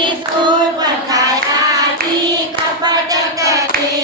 કિશોર પંખાયાથી કપટ કરે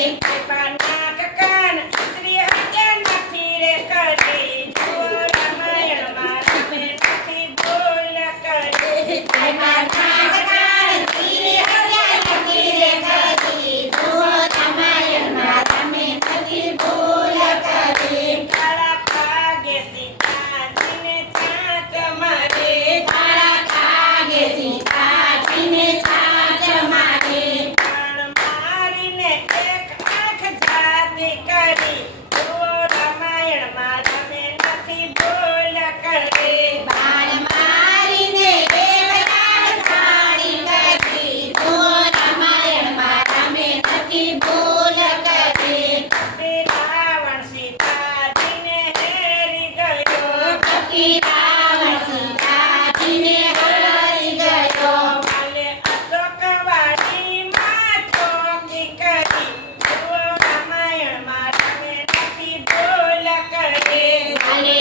પાના કકાન સ્ત્રી હત્યા નથી રે કરે જો રામાયણમાં રમે નથી બોલ કરે પાના કકાન સ્ત્રી હત્યા નથી રે કરી જો રામાયણમાં રમે નથી ભૂલ કરી કાળા પાગે સીતાજીને ચાંચ મારે કાળા કાગે સીતાજીને છાંચ મારે બાણ મારીને એક આંખ જાતી કરી જો રામાયણમાં રમે નથી બોલ કરે બાણ મારીને દેવદાન કાળી કરી જો રામાયણમાં રમે નથી ભૂલ કરી કપી રાવણ સીતાજીને હેરી ગયો કપી રાવણ સીતાજીને હરી ગયો કાલે અશોકવાડીમાં ચોકી કરી જો રામાયણમાં રમે નથી બોલ કરે કાલે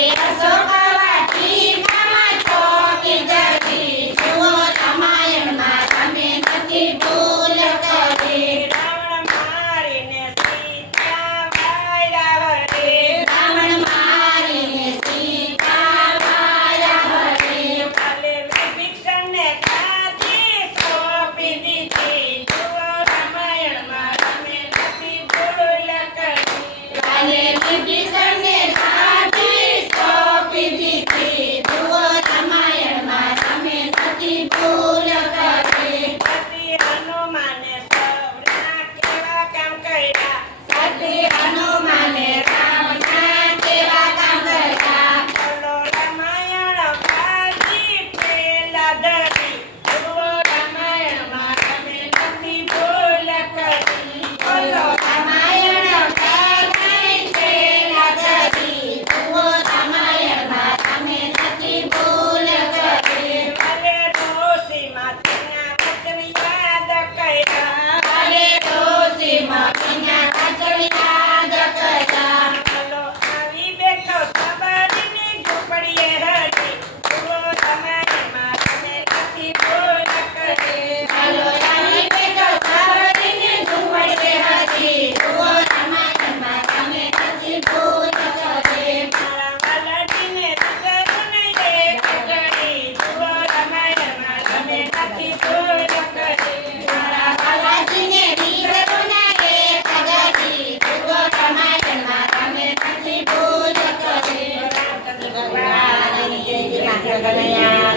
અશોકવાટીમાં ચોકી કરી જો રામાયણમાં રમે નથી ભૂલ કરી રાવણ મારીને સીતા વાયરા વરે રાવણ મારીને સીતા વાયા હરે કાલે વિભીષણને કાઢી સોંપી દીધી જો રામાયણમાં રમે નથી બોલ કરી કાલે વિભીષણને કાઢી સોંપી દીધી જુઓ રામાયણમાં રમે નથી ભૂલ કરી સતી હનુમાને સૌના કેવા કામ કર્યા સતી હનુમાને રામના કેવા કામ કર્યા બોલો રામાયણ કાઢી પેલા ધરી જો રામાયણમાં રમે નથી બોલ કરી બોલો રામાયણ કાઢી પેલા ધરી જુઓ રામાયણમાં રમે નથી ભૂલ કરી ભલે ઋષિમાં તેના વચન યાદ કર્યા ભલે ડોશીમાં વિના વચન યાદ કર્યા બોલો આવી બેઠો સબરીની ઝૂંપડીએ હરી જો રામાયણમાં રમે નથી બોલ કરી હાલો રાણી બેટો સાવરીને ઝૂંપડીએ હતી જુઓ રામાયણમાં રમે નથી ભૂલ કરી મારા વાલાજીને દીકરોને એક ઘડી જો રામાયણમાં રમે નથી બોલ કરી મારા બાલાજીને દીકરોના એક ઘડી જુઓ રામાયણમાં રમે નથી ભૂલ કરી ભગવાનની જય જય કનૈયા